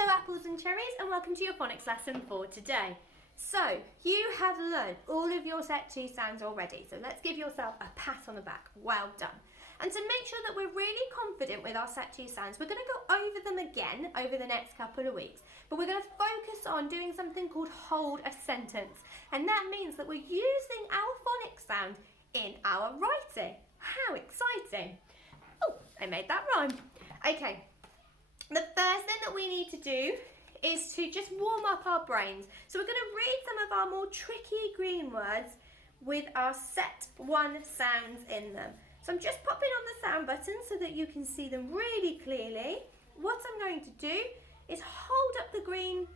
Hello apples and cherries, and welcome to your phonics lesson for today. So, you have learned all of your set 2 sounds already, so let's give yourself a pat on the back. Well done. And to make sure that we're really confident with our set 2 sounds, we're going to go over them again over the next couple of weeks. But we're going to focus on doing something called hold a sentence. And that means that we're using our phonics sound in our writing. How exciting. Oh, I made that rhyme. Okay. The first thing that we need to do is to just warm up our brains. So we're going to read some of our more tricky green words with our set 1 sounds in them. So I'm just popping on the sound button so that you can see them really clearly. What I'm going to do is hold up the green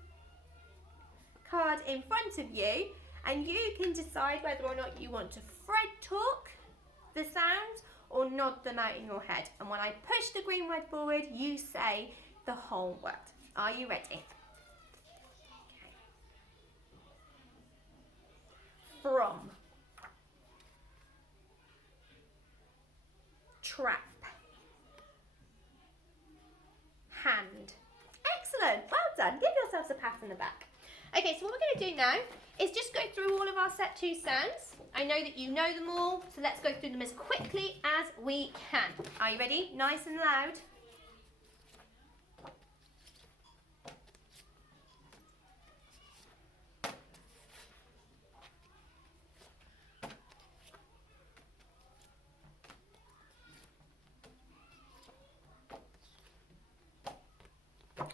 card in front of you, and you can decide whether or not you want to Fred talk the sounds or nod them out in your head. And when I push the green word forward, you say the whole word. Are you ready? Okay. From. Trap. Hand. Excellent. Well done. Give yourselves a pat on the back. Okay, so what we're going to do now is just go through all of our set 2 sounds. I know that you know them all, so let's go through them as quickly as we can. Are you ready? Nice and loud.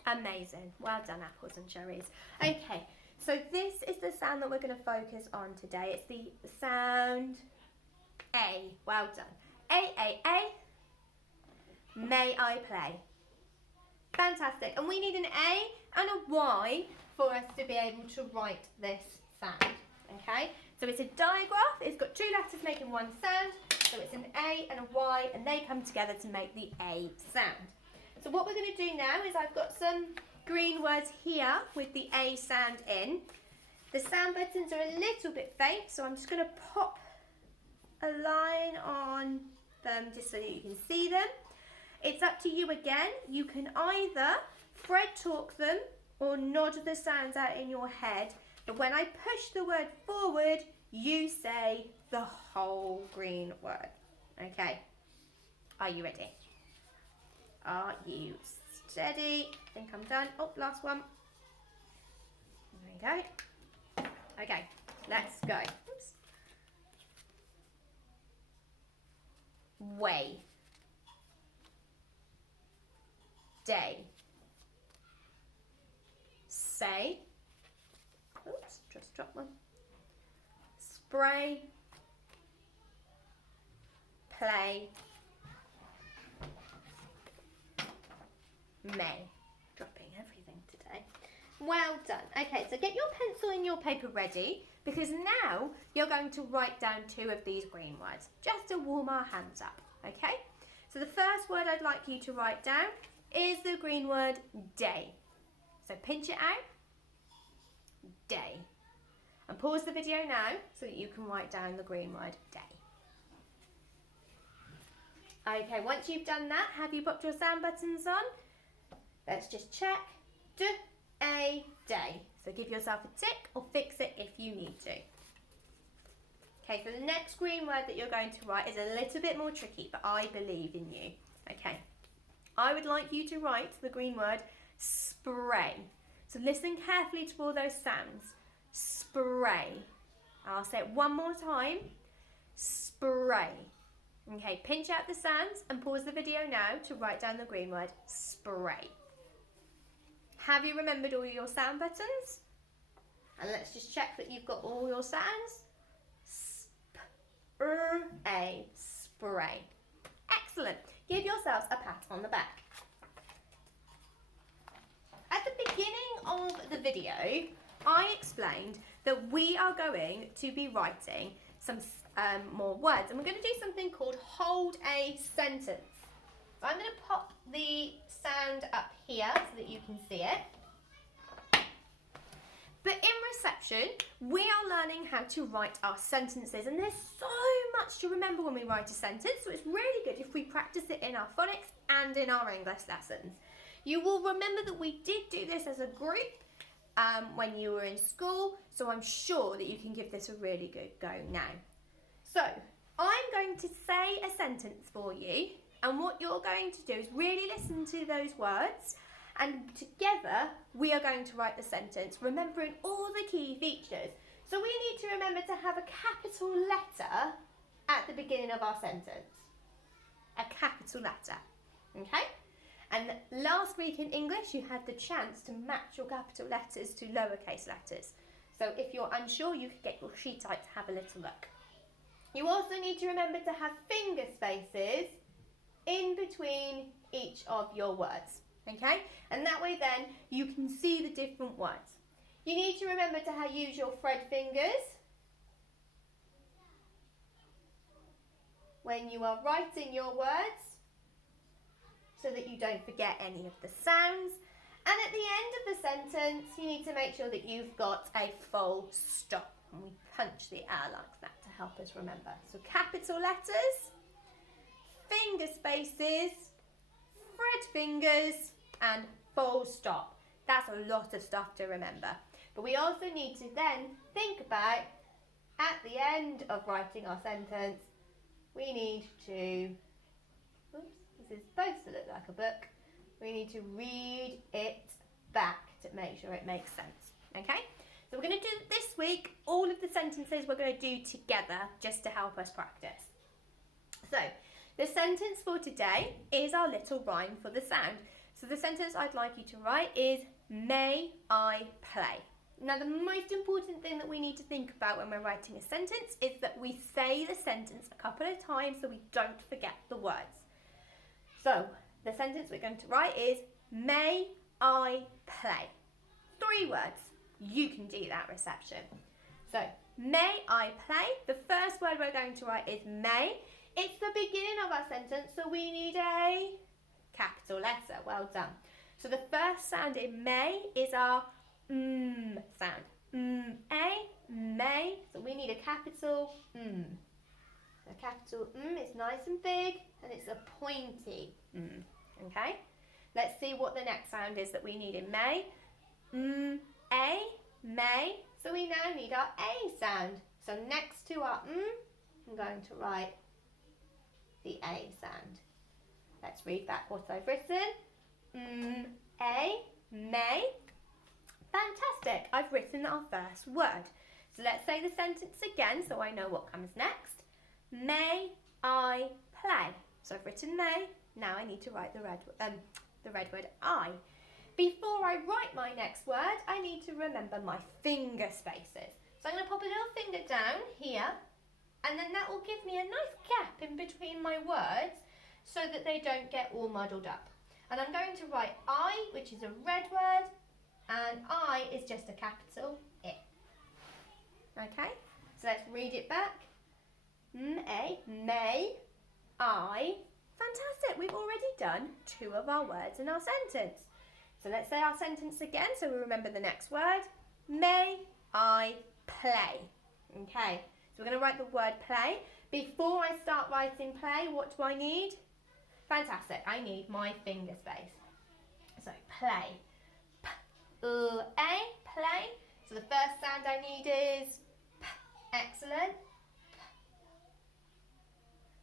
Amazing. Well done, apples and cherries. Okay, so this is the sound that we're going to focus on today. It's the sound A. Well done. A. May I play? Fantastic. And we need an A and a Y for us to be able to write this sound. Okay, so it's a digraph. It's got 2 letters making 1 sound. So it's an A and a Y, and they come together to make the A sound. So what we're going to do now is I've got some green words here with the A sound in. The sound buttons are a little bit faint, so I'm just going to pop a line on them just so that you can see them. It's up to you again. You can either Fred talk them or nod the sounds out in your head. But when I push the word forward, you say the whole green word. Okay, are you ready? Are you steady? I think I'm done. Oh, last one. There we go. Okay, let's go. Oops. Way. Day. Say. Oops, just dropped one. Spray. Play. May. Dropping everything today. Well done. Okay, so get your pencil and your paper ready, because now you're going to write down 2 of these green words, just to warm our hands up, okay? So the first word I'd like you to write down is the green word day. So pinch it out, day. And pause the video now so that you can write down the green word day. Okay, once you've done that, have you popped your sound buttons on? Let's just check. D-A, day. So give yourself a tick or fix it if you need to. Okay, so the next green word that you're going to write is a little bit more tricky, but I believe in you. Okay, I would like you to write the green word spray. So listen carefully to all those sounds. Spray. I'll say it one more time. Spray. Okay, pinch out the sounds and pause the video now to write down the green word spray. Have you remembered all your sound buttons? And let's just check that you've got all your sounds. Spray, spray. Excellent. Give yourselves a pat on the back. At the beginning of the video, I explained that we are going to be writing some more words, and we're going to do something called hold a sentence. So I'm going to pop the sound up here so that you can see it. But in reception, we are learning how to write our sentences, and there's so much to remember when we write a sentence, so it's really good if we practice it in our phonics and in our English lessons. You will remember that we did do this as a group when you were in school, so I'm sure that you can give this a really good go now. So I'm going to say a sentence for you, and what you're going to do is really listen to those words, and together we are going to write the sentence, remembering all the key features. So we need to remember to have a capital letter at the beginning of our sentence. A capital letter, okay? And last week in English, you had the chance to match your capital letters to lowercase letters. So if you're unsure, you could get your sheet out to have a little look. You also need to remember to have finger spaces in between each of your words, okay? And that way then, you can see the different words. You need to remember to use your thread fingers when you are writing your words, so that you don't forget any of the sounds. And at the end of the sentence, you need to make sure that you've got a full stop. And we punch the R like that to help us remember. So capital letters, finger spaces, thread fingers, and full stop. That's a lot of stuff to remember. But we also need to then think about, at the end of writing our sentence, we need to, this is supposed to look like a book, we need to read it back to make sure it makes sense, okay? So we're going to do this week all of the sentences we're going to do together just to help us practice. So the sentence for today is our little rhyme for the sound. So the sentence I'd like you to write is, may I play? Now the most important thing that we need to think about when we're writing a sentence is that we say the sentence a couple of times so we don't forget the words. So the sentence we're going to write is, may I play? 3 words. You can do that, reception. So may I play? The first word we're going to write is may. It's the beginning of our sentence, so we need a capital letter. Well done. So the first sound in may is our sound. May. So we need a capital The capital is nice and big, and it's a pointy okay? Let's see what the next sound is that we need in may. A, may. So we now need our A sound. So next to our I'm going to write the A sound. Let's read back what I've written. A, may. Fantastic. I've written our first word. So let's say the sentence again so I know what comes next. May I play? So I've written may. Now I need to write the red word I. Before I write my next word, I need to remember my finger spaces. So I'm going to pop a little finger down here, and then that will give me a nice gap in between my words so that they don't get all muddled up. And I'm going to write I, which is a red word, and I is just a capital I. Okay, so let's read it back. May, I. Fantastic, we've already done 2 of our words in our sentence. So let's say our sentence again so we remember the next word. May I play? Okay, so we're going to write the word play. Before I start writing play, what do I need? Fantastic, I need my finger space. So play. P-L-A, play. So the first sound I need is P. Excellent.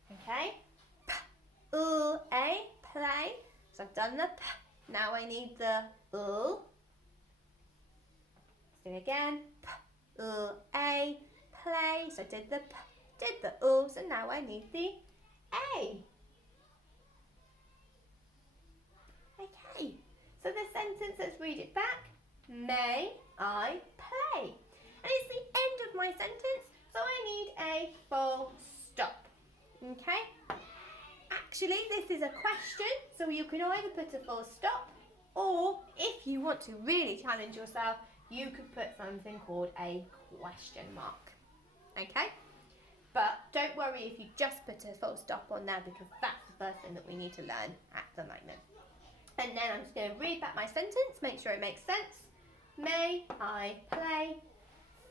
Okay. P-L-A, play. So I've done the P. Now I need the L. Let's do it again. P-L-A, play. So I did the P, did the L. So now I need the A. Okay. So the sentence, let's read it back. May I play? And it's the end of my sentence, so I need a full stop. Okay? Actually, this is a question, so you can either put a full stop, or if you want to really challenge yourself, you could put something called a question mark. Okay? But don't worry if you just put a full stop on there, because that's the first thing that we need to learn at the moment. And then I'm just going to read back my sentence, make sure it makes sense. May I play?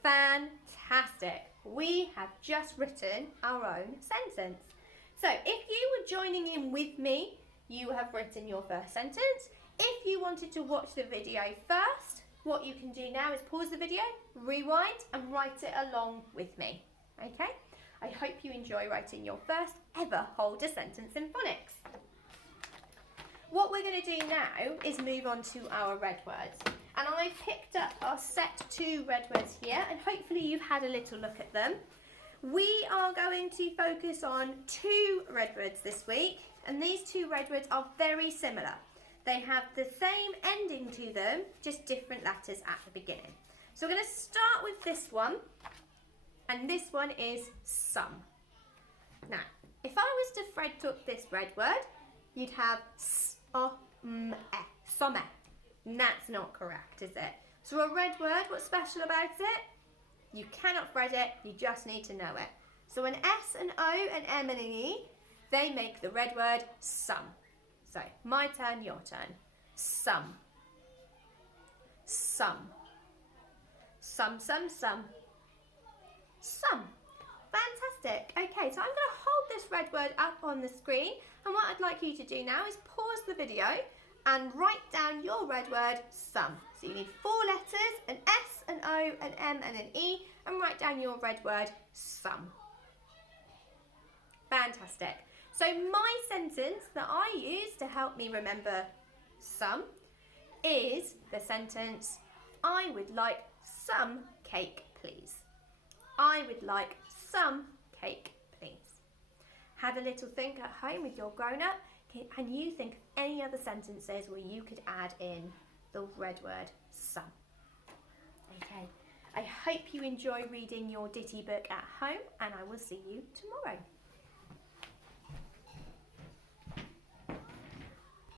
Fantastic. We have just written our own sentence. So if you were joining in with me, you have written your first sentence. If you wanted to watch the video first, what you can do now is pause the video, rewind and write it along with me. Okay? I hope you enjoy writing your first ever hold a sentence in phonics. What we're going to do now is move on to our red words. And I've picked up our set 2 red words here, and hopefully you've had a little look at them. We are going to focus on 2 red words this week, and these 2 red words are very similar. They have the same ending to them, just different letters at the beginning. So we're going to start with this one, and this one is some. Now, if I was to thread up this red word, you'd have some. That's not correct, is it? So a red word, what's special about it? You cannot thread it, you just need to know it. So an S, an O, an M and an E, they make the red word some. So my turn, your turn. Some. Some. Some. Some. Fantastic. Okay, so I'm going to hold this red word up on the screen, and what I'd like you to do now is pause the video and write down your red word some. So you need 4 letters, an S, an O, an M and an E, and write down your red word some. Fantastic. So my sentence that I use to help me remember some is the sentence, I would like some cake, please. I would like some cake, please. Have a little think at home with your grown-up. And you think of any other sentences where you could add in the red word some. Okay, I hope you enjoy reading your ditty book at home, and I will see you tomorrow.